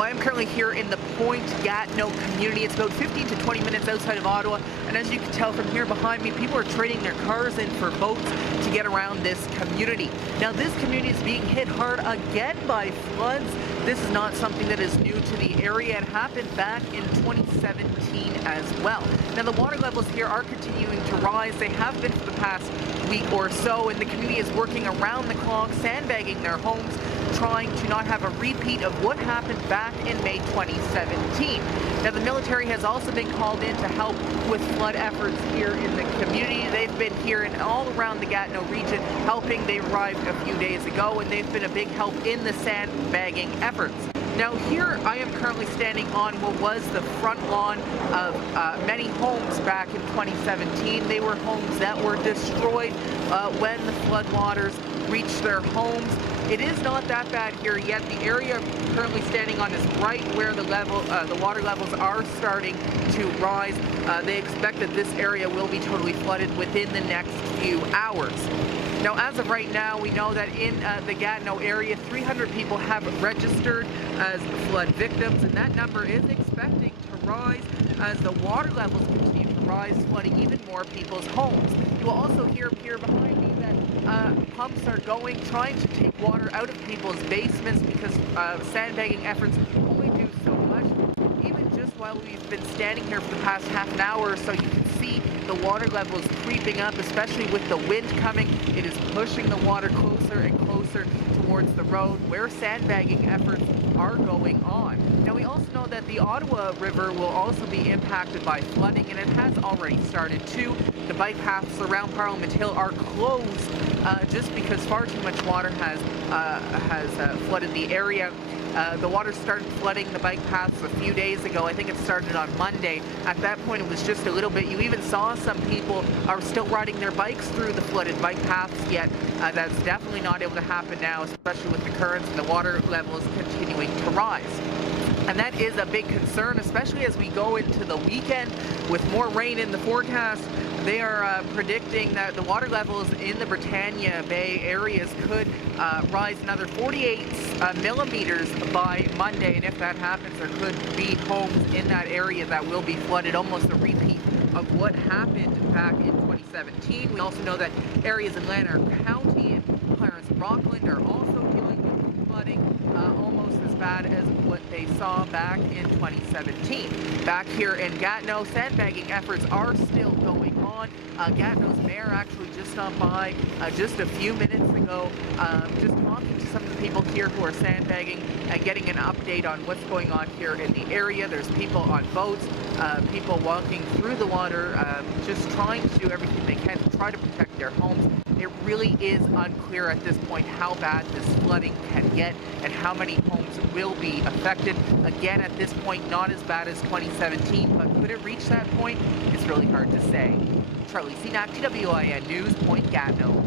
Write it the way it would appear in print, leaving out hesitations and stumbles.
Well, I'm currently here in the Point Gatineau community. It's about 15 to 20 minutes outside of Ottawa, and as you can tell from here behind me, people are trading their cars in for boats to get around this community. Now, this community is being hit hard again by floods. This is not something that is new to the area. It happened back in 2017 as well. Now, the water levels here are continuing to rise. They have been for the past week or so, and the community is working around the clock, sandbagging their homes, trying to not have a repeat of what happened back in May 2017. Now, the military has also been called in to help with flood efforts here in the community. They've been here and all around the Gatineau region helping. They arrived a few days ago, and they've been a big help in the sandbagging efforts. Now, here I am currently standing on what was the front lawn of many homes back in 2017. They were homes that were destroyed when the floodwaters reached their homes. It is not that bad here yet. The area I'm currently standing on is right where the water levels are starting to rise. They expect that this area will be totally flooded within the next few hours. Now, as of right now, we know that in the Gatineau area, 300 people have registered as flood victims, and that number is expecting to rise as the water levels continue to rise, flooding even more people's homes. You will also hear here behind me that pumps are going, trying to take water out of people's basements because sandbagging efforts only do so much. Even just while we've been standing here for the past half an hour or so, you can see the water levels creeping up, especially with the wind coming. It is pushing the water closer and closer towards the road where sandbagging efforts are going on. Now, we also know that the Ottawa River will also be impacted by flooding, and it has already started too. The bike paths around Parliament Hill are closed just because far too much water has flooded the area. The water started flooding the bike paths a few days ago. I think it started on Monday. At that point, it was just a little bit. You even saw some people are still riding their bikes through the flooded bike paths, yet that's definitely not able to happen now, especially with the currents and the water levels continuing to rise. And that is a big concern, especially as we go into the weekend with more rain in the forecast. They are predicting that the water levels in the Britannia Bay areas could rise another 48 millimeters by Monday. And if that happens, there could be homes in that area that will be flooded, almost a repeat of what happened back in 2017. We also know that areas in Lanark County and Clarence-Rockland are also dealing with flooding, almost as bad as what they saw back in 2017. Back here in Gatineau, sandbagging efforts are still going on. Gatineau's mayor actually just stopped by just a few minutes ago, just talking to some of the people here who are sandbagging and getting an update on what's going on here in the area. There's people on boats, people walking through the water, just trying to do everything they can to try to protect their homes. It really is unclear at this point how bad this flooding can get and how many homes will be affected. Again, at this point, not as bad as 2017, but could it reach that point? It's really hard to say. Charlie Cenac, TWIN News, Point Gatineau.